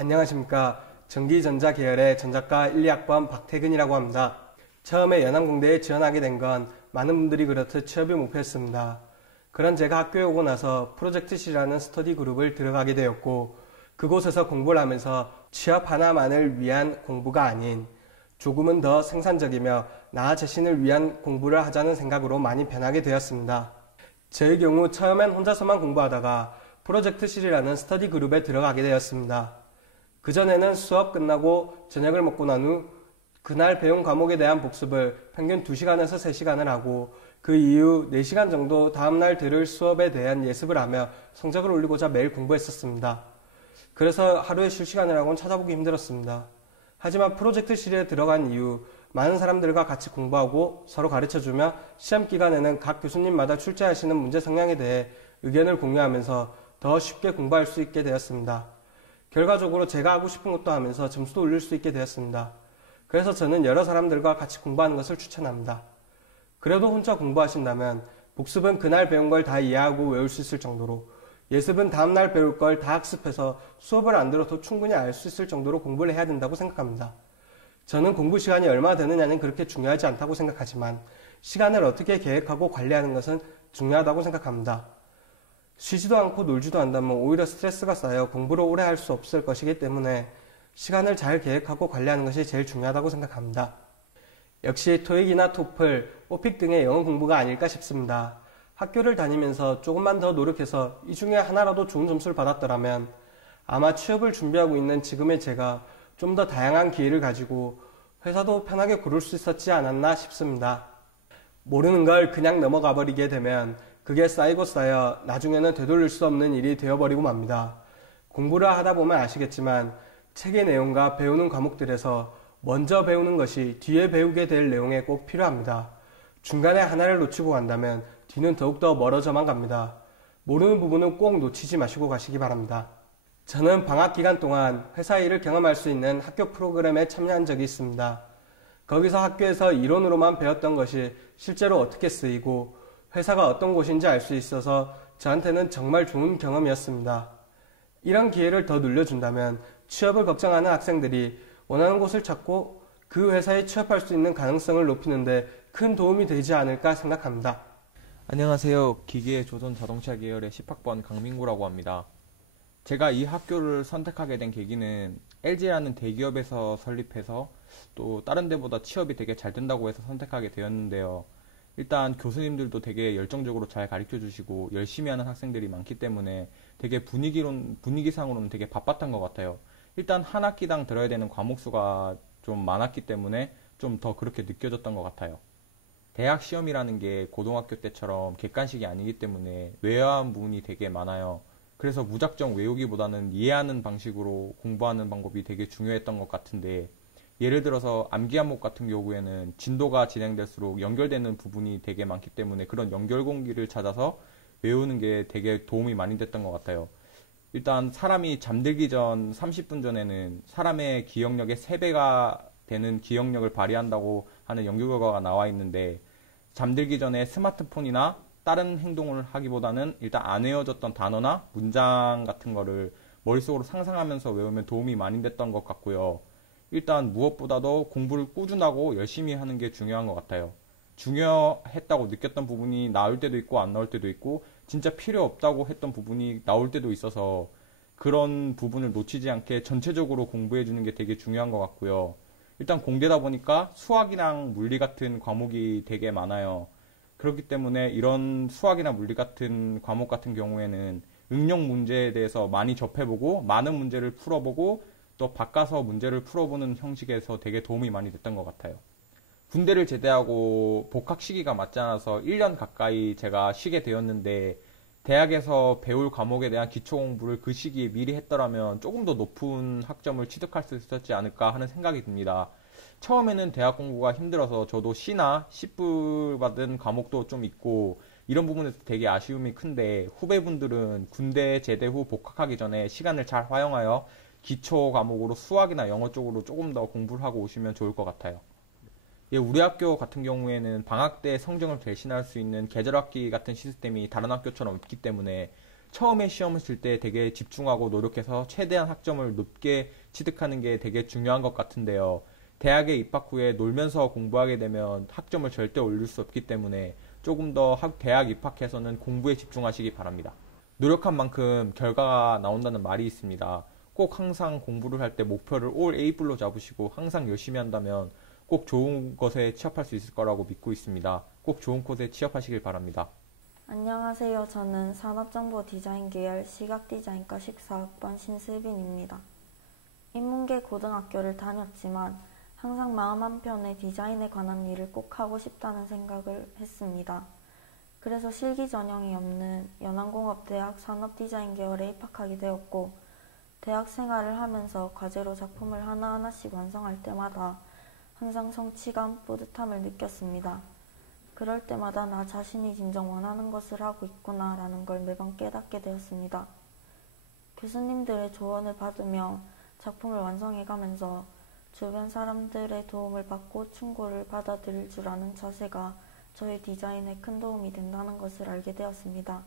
안녕하십니까. 전기전자 계열의 전작가 1, 2학번 박태근이라고 합니다. 처음에 연암공대에 지원하게 된 건 많은 분들이 그렇듯 취업이 목표였습니다. 그런 제가 학교에 오고 나서 프로젝트실이라는 스터디 그룹을 들어가게 되었고, 그곳에서 공부를 하면서 취업 하나만을 위한 공부가 아닌 조금은 더 생산적이며 나 자신을 위한 공부를 하자는 생각으로 많이 변하게 되었습니다. 제 경우 처음엔 혼자서만 공부하다가 프로젝트실이라는 스터디 그룹에 들어가게 되었습니다. 그전에는 수업 끝나고 저녁을 먹고 난 후 그날 배운 과목에 대한 복습을 평균 2시간에서 3시간을 하고, 그 이후 4시간 정도 다음날 들을 수업에 대한 예습을 하며 성적을 올리고자 매일 공부했었습니다. 그래서 하루에 쉴 시간이라고는 찾아보기 힘들었습니다. 하지만 프로젝트실에 들어간 이후 많은 사람들과 같이 공부하고 서로 가르쳐주며 시험 기간에는 각 교수님마다 출제하시는 문제 성향에 대해 의견을 공유하면서 더 쉽게 공부할 수 있게 되었습니다. 결과적으로 제가 하고 싶은 것도 하면서 점수도 올릴 수 있게 되었습니다. 그래서 저는 여러 사람들과 같이 공부하는 것을 추천합니다. 그래도 혼자 공부하신다면 복습은 그날 배운 걸 다 이해하고 외울 수 있을 정도로, 예습은 다음날 배울 걸 다 학습해서 수업을 안 들어도 충분히 알 수 있을 정도로 공부를 해야 된다고 생각합니다. 저는 공부 시간이 얼마나 되느냐는 그렇게 중요하지 않다고 생각하지만 시간을 어떻게 계획하고 관리하는 것은 중요하다고 생각합니다. 쉬지도 않고 놀지도 않다면 오히려 스트레스가 쌓여 공부를 오래 할 수 없을 것이기 때문에 시간을 잘 계획하고 관리하는 것이 제일 중요하다고 생각합니다. 역시 토익이나 토플, 오픽 등의 영어 공부가 아닐까 싶습니다. 학교를 다니면서 조금만 더 노력해서 이 중에 하나라도 좋은 점수를 받았더라면 아마 취업을 준비하고 있는 지금의 제가 좀 더 다양한 기회를 가지고 회사도 편하게 고를 수 있었지 않았나 싶습니다. 모르는 걸 그냥 넘어가 버리게 되면 그게 쌓이고 쌓여 나중에는 되돌릴 수 없는 일이 되어버리고 맙니다. 공부를 하다 보면 아시겠지만 책의 내용과 배우는 과목들에서 먼저 배우는 것이 뒤에 배우게 될 내용에 꼭 필요합니다. 중간에 하나를 놓치고 간다면 뒤는 더욱더 멀어져만 갑니다. 모르는 부분은 꼭 놓치지 마시고 가시기 바랍니다. 저는 방학 기간 동안 회사 일을 경험할 수 있는 학교 프로그램에 참여한 적이 있습니다. 거기서 학교에서 이론으로만 배웠던 것이 실제로 어떻게 쓰이고 회사가 어떤 곳인지 알 수 있어서 저한테는 정말 좋은 경험이었습니다. 이런 기회를 더 늘려준다면 취업을 걱정하는 학생들이 원하는 곳을 찾고 그 회사에 취업할 수 있는 가능성을 높이는데 큰 도움이 되지 않을까 생각합니다. 안녕하세요. 기계조선자동차 계열의 10학번 강민구라고 합니다. 제가 이 학교를 선택하게 된 계기는 LG라는 대기업에서 설립해서 또 다른 데보다 취업이 되게 잘 된다고 해서 선택하게 되었는데요. 일단 교수님들도 되게 열정적으로 잘 가르쳐 주시고 열심히 하는 학생들이 많기 때문에 되게 분위기상으로는 되게 바빴던 것 같아요. 일단 한 학기당 들어야 되는 과목 수가 좀 많았기 때문에 좀 더 그렇게 느껴졌던 것 같아요. 대학 시험이라는 게 고등학교 때처럼 객관식이 아니기 때문에 외워한 부분이 되게 많아요. 그래서 무작정 외우기보다는 이해하는 방식으로 공부하는 방법이 되게 중요했던 것 같은데, 예를 들어서 암기 항목 같은 경우에는 진도가 진행될수록 연결되는 부분이 되게 많기 때문에 그런 연결고리를 찾아서 외우는 게 되게 도움이 많이 됐던 것 같아요. 일단 사람이 잠들기 전 30분 전에는 사람의 기억력의 3배가 되는 기억력을 발휘한다고 하는 연구 결과가 나와 있는데, 잠들기 전에 스마트폰이나 다른 행동을 하기보다는 일단 안 외워졌던 단어나 문장 같은 거를 머릿속으로 상상하면서 외우면 도움이 많이 됐던 것 같고요. 일단 무엇보다도 공부를 꾸준하고 열심히 하는 게 중요한 것 같아요. 중요했다고 느꼈던 부분이 나올 때도 있고 안 나올 때도 있고, 진짜 필요 없다고 했던 부분이 나올 때도 있어서 그런 부분을 놓치지 않게 전체적으로 공부해 주는 게 되게 중요한 것 같고요. 일단 공대다 보니까 수학이랑 물리 같은 과목이 되게 많아요. 그렇기 때문에 이런 수학이나 물리 같은 과목 같은 경우에는 응용 문제에 대해서 많이 접해보고 많은 문제를 풀어보고 또 바꿔서 문제를 풀어보는 형식에서 되게 도움이 많이 됐던 것 같아요. 군대를 제대하고 복학 시기가 맞지 않아서 1년 가까이 제가 쉬게 되었는데, 대학에서 배울 과목에 대한 기초 공부를 그 시기에 미리 했더라면 조금 더 높은 학점을 취득할 수 있었지 않을까 하는 생각이 듭니다. 처음에는 대학 공부가 힘들어서 저도 C나 C불 받은 과목도 좀 있고 이런 부분에서 되게 아쉬움이 큰데, 후배분들은 군대 제대 후 복학하기 전에 시간을 잘 활용하여 기초 과목으로 수학이나 영어 쪽으로 조금 더 공부를 하고 오시면 좋을 것 같아요. 예, 우리 학교 같은 경우에는 방학 때 성적을 대신할 수 있는 계절학기 같은 시스템이 다른 학교처럼 없기 때문에 처음에 시험을 칠 때 되게 집중하고 노력해서 최대한 학점을 높게 취득하는 게 되게 중요한 것 같은데요. 대학에 입학 후에 놀면서 공부하게 되면 학점을 절대 올릴 수 없기 때문에 조금 더 대학 입학해서는 공부에 집중하시기 바랍니다. 노력한 만큼 결과가 나온다는 말이 있습니다. 꼭 항상 공부를 할 때 목표를 올 A불로 잡으시고 항상 열심히 한다면 꼭 좋은 것에 취업할 수 있을 거라고 믿고 있습니다. 꼭 좋은 곳에 취업하시길 바랍니다. 안녕하세요. 저는 산업정보 디자인 계열 시각디자인과 14학번 신슬빈입니다. 인문계 고등학교를 다녔지만 항상 마음 한편에 디자인에 관한 일을 꼭 하고 싶다는 생각을 했습니다. 그래서 실기 전형이 없는 연안공업대학 산업디자인 계열에 입학하게 되었고, 대학 생활을 하면서 과제로 작품을 하나하나씩 완성할 때마다 항상 성취감, 뿌듯함을 느꼈습니다. 그럴 때마다 나 자신이 진정 원하는 것을 하고 있구나 라는 걸 매번 깨닫게 되었습니다. 교수님들의 조언을 받으며 작품을 완성해가면서 주변 사람들의 도움을 받고 충고를 받아들일 줄 아는 자세가 저의 디자인에 큰 도움이 된다는 것을 알게 되었습니다.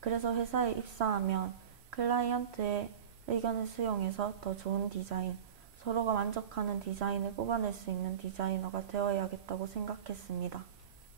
그래서 회사에 입사하면 클라이언트의 의견을 수용해서 더 좋은 디자인, 서로가 만족하는 디자인을 뽑아낼 수 있는 디자이너가 되어야겠다고 생각했습니다.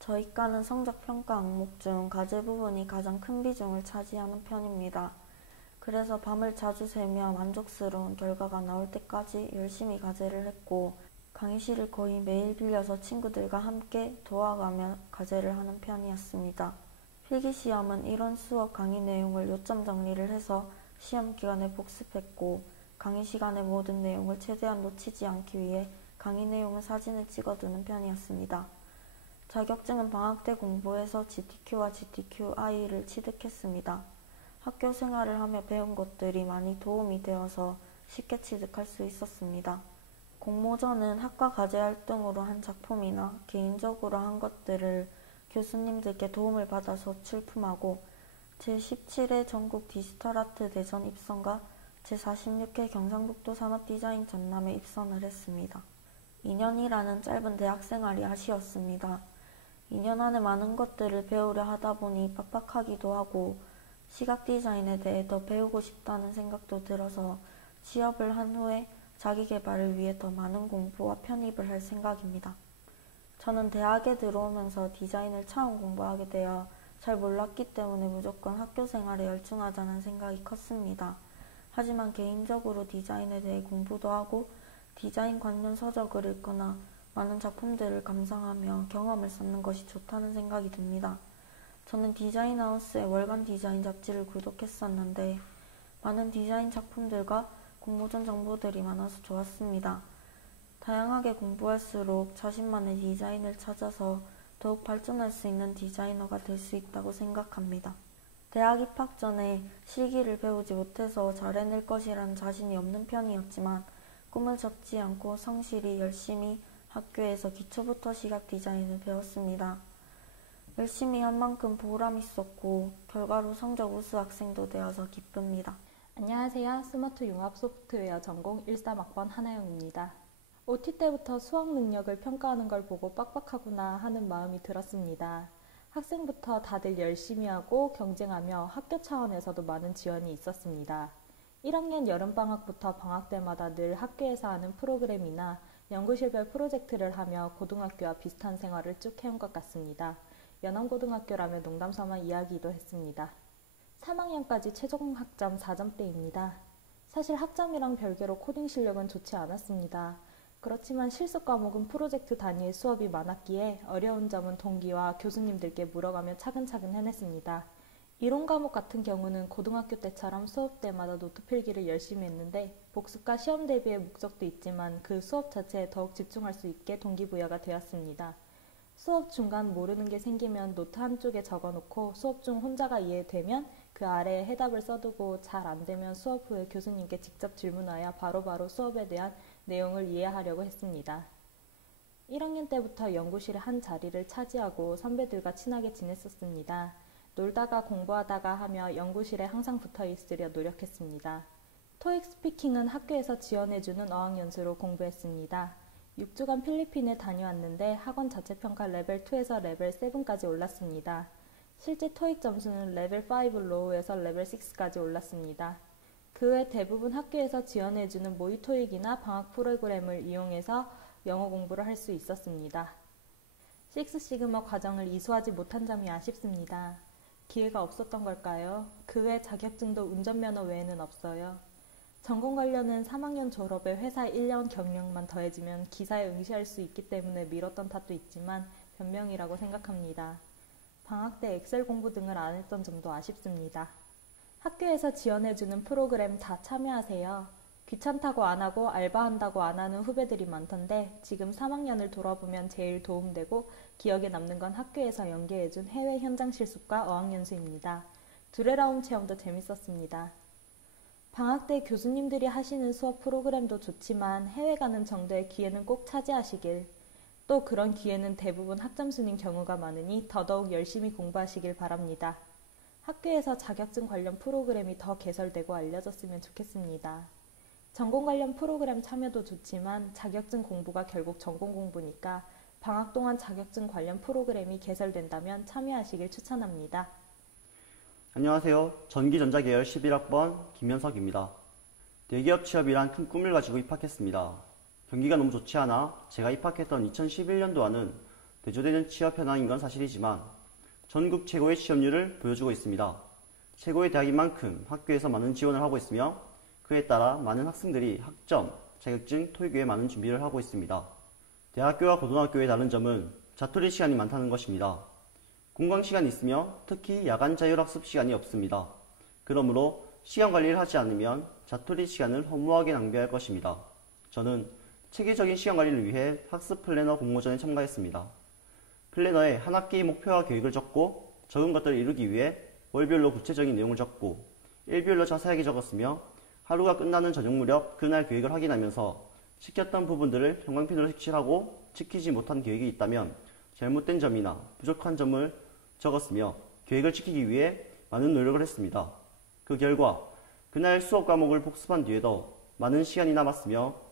저희 과는 성적평가 항목 중 과제 부분이 가장 큰 비중을 차지하는 편입니다. 그래서 밤을 자주 새며 만족스러운 결과가 나올 때까지 열심히 과제를 했고, 강의실을 거의 매일 빌려서 친구들과 함께 도와가며 과제를 하는 편이었습니다. 필기시험은 이론 수업 강의 내용을 요점 정리를 해서 시험 기간에 복습했고, 강의 시간의 모든 내용을 최대한 놓치지 않기 위해 강의 내용은 사진을 찍어두는 편이었습니다. 자격증은 방학 때 공부해서 GTQ와 GTQI를 취득했습니다. 학교 생활을 하며 배운 것들이 많이 도움이 되어서 쉽게 취득할 수 있었습니다. 공모전은 학과 과제 활동으로 한 작품이나 개인적으로 한 것들을 교수님들께 도움을 받아서 출품하고, 제17회 전국 디지털아트 대전 입선과 제46회 경상북도 산업디자인 전남에 입선을 했습니다. 2년이라는 짧은 대학생활이 아쉬웠습니다. 2년 안에 많은 것들을 배우려 하다 보니 빡빡하기도 하고, 시각디자인에 대해 더 배우고 싶다는 생각도 들어서 취업을 한 후에 자기계발을 위해 더 많은 공부와 편입을 할 생각입니다. 저는 대학에 들어오면서 디자인을 처음 공부하게 되어 잘 몰랐기 때문에 무조건 학교 생활에 열중하자는 생각이 컸습니다. 하지만 개인적으로 디자인에 대해 공부도 하고 디자인 관련 서적을 읽거나 많은 작품들을 감상하며 경험을 쌓는 것이 좋다는 생각이 듭니다. 저는 디자인하우스의 월간 디자인 잡지를 구독했었는데 많은 디자인 작품들과 공모전 정보들이 많아서 좋았습니다. 다양하게 공부할수록 자신만의 디자인을 찾아서 더욱 발전할 수 있는 디자이너가 될 수 있다고 생각합니다. 대학 입학 전에 실기를 배우지 못해서 잘 해낼 것이라는 자신이 없는 편이었지만 꿈을 접지 않고 성실히 열심히 학교에서 기초부터 시각 디자인을 배웠습니다. 열심히 한 만큼 보람 있었고 결과로 성적 우수 학생도 되어서 기쁩니다. 안녕하세요. 스마트 융합 소프트웨어 전공 13학번 한하영입니다. OT 때부터 수학 능력을 평가하는 걸 보고 빡빡하구나 하는 마음이 들었습니다. 학생부터 다들 열심히 하고 경쟁하며 학교 차원에서도 많은 지원이 있었습니다. 1학년 여름방학부터 방학 때마다 늘 학교에서 하는 프로그램이나 연구실별 프로젝트를 하며 고등학교와 비슷한 생활을 쭉 해온 것 같습니다. 연암고등학교라며 농담삼아 이야기도 했습니다. 3학년까지 최종 학점 4점대입니다. 사실 학점이랑 별개로 코딩 실력은 좋지 않았습니다. 그렇지만 실습 과목은 프로젝트 단위의 수업이 많았기에 어려운 점은 동기와 교수님들께 물어가며 차근차근 해냈습니다. 이론 과목 같은 경우는 고등학교 때처럼 수업 때마다 노트 필기를 열심히 했는데 복습과 시험 대비의 목적도 있지만 그 수업 자체에 더욱 집중할 수 있게 동기부여가 되었습니다. 수업 중간 모르는 게 생기면 노트 한쪽에 적어놓고 수업 중 혼자가 이해되면 그 아래에 해답을 써두고 잘 안되면 수업 후에 교수님께 직접 질문하여 바로바로 수업에 대한 내용을 이해하려고 했습니다. 1학년 때부터 연구실의 한 자리를 차지하고 선배들과 친하게 지냈었습니다. 놀다가 공부하다가 하며 연구실에 항상 붙어 있으려 노력했습니다. 토익 스피킹은 학교에서 지원해주는 어학연수로 공부했습니다. 6주간 필리핀에 다녀왔는데 학원 자체평가 레벨 2에서 레벨 7까지 올랐습니다. 실제 토익 점수는 레벨 5 로우에서 레벨 6까지 올랐습니다. 그 외 대부분 학교에서 지원해주는 모의 토익이나 방학 프로그램을 이용해서 영어 공부를 할 수 있었습니다. 6 시그마 과정을 이수하지 못한 점이 아쉽습니다. 기회가 없었던 걸까요? 그 외 자격증도 운전면허 외에는 없어요. 전공 관련은 3학년 졸업에 회사 1년 경력만 더해지면 기사에 응시할 수 있기 때문에 미뤘던 탓도 있지만 변명이라고 생각합니다. 방학 때 엑셀 공부 등을 안 했던 점도 아쉽습니다. 학교에서 지원해주는 프로그램 다 참여하세요. 귀찮다고 안 하고 알바한다고 안 하는 후배들이 많던데 지금 3학년을 돌아보면 제일 도움되고 기억에 남는 건 학교에서 연계해준 해외 현장 실습과 어학연수입니다. 두레라움 체험도 재밌었습니다. 방학 때 교수님들이 하시는 수업 프로그램도 좋지만 해외 가는 정도의 기회는 꼭 차지하시길. 또 그런 기회는 대부분 학점순인 경우가 많으니 더더욱 열심히 공부하시길 바랍니다. 학교에서 자격증 관련 프로그램이 더 개설되고 알려졌으면 좋겠습니다. 전공 관련 프로그램 참여도 좋지만 자격증 공부가 결국 전공 공부니까 방학 동안 자격증 관련 프로그램이 개설된다면 참여하시길 추천합니다. 안녕하세요. 전기전자 계열 11학번 김현석입니다. 대기업 취업이란 큰 꿈을 가지고 입학했습니다. 경기가 너무 좋지 않아 제가 입학했던 2011년도와는 대조되는 취업 현황인 건 사실이지만 전국 최고의 취업률을 보여주고 있습니다. 최고의 대학인 만큼 학교에서 많은 지원을 하고 있으며 그에 따라 많은 학생들이 학점, 자격증, 토익 외에 많은 준비를 하고 있습니다. 대학교와 고등학교의 다른 점은 자투리 시간이 많다는 것입니다. 공강 시간이 있으며 특히 야간 자율학습 시간이 없습니다. 그러므로 시간 관리를 하지 않으면 자투리 시간을 허무하게 낭비할 것입니다. 저는 체계적인 시간 관리를 위해 학습 플래너 공모전에 참가했습니다. 플래너에 한 학기의 목표와 계획을 적고 적은 것들을 이루기 위해 월별로 구체적인 내용을 적고 일별로 자세하게 적었으며 하루가 끝나는 저녁 무렵 그날 계획을 확인하면서 시켰던 부분들을 형광펜으로 색칠하고 지키지 못한 계획이 있다면 잘못된 점이나 부족한 점을 적었으며 계획을 지키기 위해 많은 노력을 했습니다. 그 결과 그날 수업 과목을 복습한 뒤에도 많은 시간이 남았으며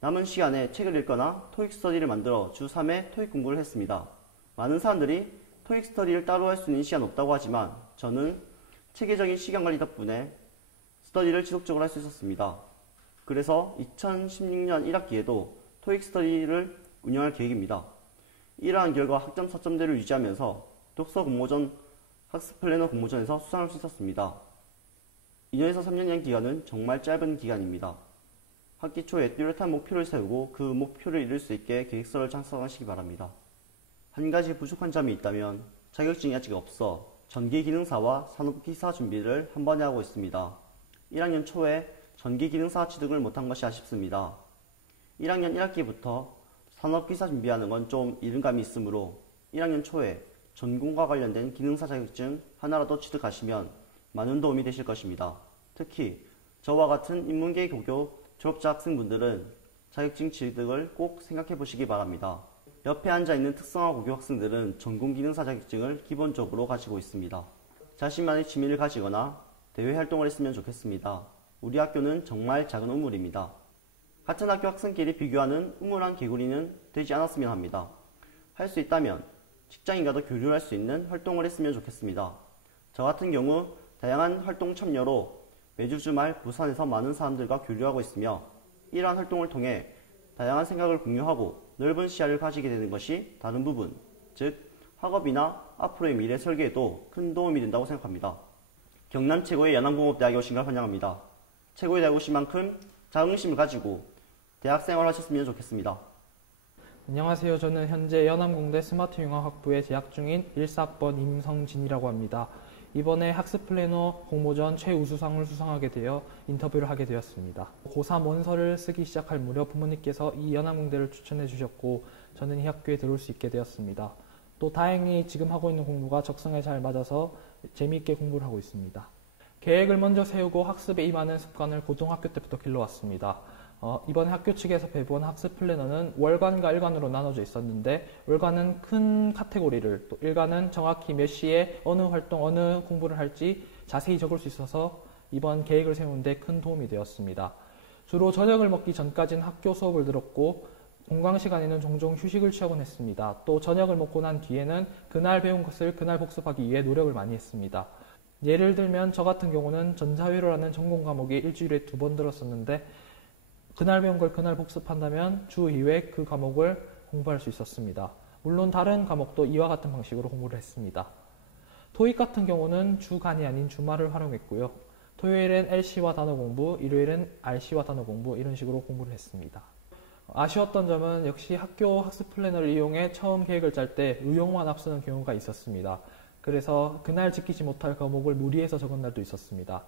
남은 시간에 책을 읽거나 토익 스터디를 만들어 주 3회 토익 공부를 했습니다. 많은 사람들이 토익 스터디를 따로 할 수 있는 시간 없다고 하지만 저는 체계적인 시간 관리 덕분에 스터디를 지속적으로 할 수 있었습니다. 그래서 2016년 1학기에도 토익 스터디를 운영할 계획입니다. 이러한 결과 학점 4점대를 유지하면서 독서 공모전, 학습 플래너 공모전에서 수상할 수 있었습니다. 2년에서 3년이란 기간은 정말 짧은 기간입니다. 학기 초에 뚜렷한 목표를 세우고 그 목표를 이룰 수 있게 계획서를 작성하시기 바랍니다. 한 가지 부족한 점이 있다면 자격증이 아직 없어 전기기능사와 산업기사 준비를 한 번에 하고 있습니다. 1학년 초에 전기기능사 취득을 못한 것이 아쉽습니다. 1학년 1학기부터 산업기사 준비하는 건 좀 이른감이 있으므로 1학년 초에 전공과 관련된 기능사 자격증 하나라도 취득하시면 많은 도움이 되실 것입니다. 특히 저와 같은 인문계 고교 졸업자 학생분들은 자격증 취득을 꼭 생각해 보시기 바랍니다. 옆에 앉아있는 특성화 고교 학생들은 전공기능사 자격증을 기본적으로 가지고 있습니다. 자신만의 취미를 가지거나 대외 활동을 했으면 좋겠습니다. 우리 학교는 정말 작은 우물입니다. 같은 학교 학생끼리 비교하는 우물한 개구리는 되지 않았으면 합니다. 할 수 있다면 직장인과도 교류할 수 있는 활동을 했으면 좋겠습니다. 저 같은 경우 다양한 활동 참여로 매주 주말 부산에서 많은 사람들과 교류하고 있으며 이러한 활동을 통해 다양한 생각을 공유하고 넓은 시야를 가지게 되는 것이 다른 부분, 즉 학업이나 앞으로의 미래 설계에도 큰 도움이 된다고 생각합니다. 경남 최고의 연암공업대학에 오신 걸 환영합니다. 최고의 대학 오신 만큼 자긍심을 가지고 대학생활을 하셨으면 좋겠습니다. 안녕하세요. 저는 현재 연암공대 스마트융합학부에 재학 중인 1사학번 임성진이라고 합니다. 이번에 학습 플래너 공모전 최우수상을 수상하게 되어 인터뷰를 하게 되었습니다. 고3 원서를 쓰기 시작할 무렵 부모님께서 이 연암공대를 추천해 주셨고 저는 이 학교에 들어올 수 있게 되었습니다. 또 다행히 지금 하고 있는 공부가 적성에 잘 맞아서 재미있게 공부를 하고 있습니다. 계획을 먼저 세우고 학습에 임하는 습관을 고등학교 때부터 길러왔습니다. 이번에 학교 측에서 배부한 학습 플래너는 월간과 일간으로 나눠져 있었는데 월간은 큰 카테고리를, 또 일간은 정확히 몇 시에 어느 활동, 어느 공부를 할지 자세히 적을 수 있어서 이번 계획을 세우는 데 큰 도움이 되었습니다. 주로 저녁을 먹기 전까지는 학교 수업을 들었고 공강 시간에는 종종 휴식을 취하곤 했습니다. 또 저녁을 먹고 난 뒤에는 그날 배운 것을 그날 복습하기 위해 노력을 많이 했습니다. 예를 들면 저 같은 경우는 전자회로라는 전공 과목이 일주일에 2번 들었었는데 그날 배운 걸 그날 복습한다면 주 2회 그 과목을 공부할 수 있었습니다. 물론 다른 과목도 이와 같은 방식으로 공부를 했습니다. 토익 같은 경우는 주간이 아닌 주말을 활용했고요. 토요일엔 LC와 단어 공부, 일요일엔 RC와 단어 공부 이런 식으로 공부를 했습니다. 아쉬웠던 점은 역시 학교 학습 플래너를 이용해 처음 계획을 짤 때 의욕만 앞서는 경우가 있었습니다. 그래서 그날 지키지 못할 과목을 무리해서 적은 날도 있었습니다.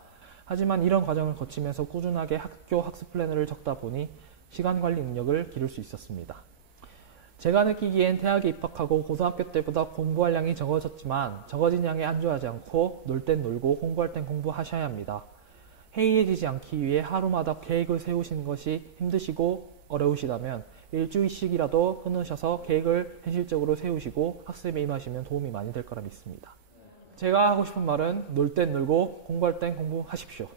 하지만 이런 과정을 거치면서 꾸준하게 학교 학습 플래너를 적다 보니 시간 관리 능력을 기를 수 있었습니다. 제가 느끼기엔 대학에 입학하고 고등학교 때보다 공부할 양이 적어졌지만 적어진 양에 안주하지 않고 놀 땐 놀고 공부할 땐 공부하셔야 합니다. 해이해지지 않기 위해 하루마다 계획을 세우시는 것이 힘드시고 어려우시다면 일주일씩이라도 끊으셔서 계획을 현실적으로 세우시고 학습에 임하시면 도움이 많이 될 거라 믿습니다. 제가 하고 싶은 말은 놀 땐 놀고 공부할 땐 공부하십시오.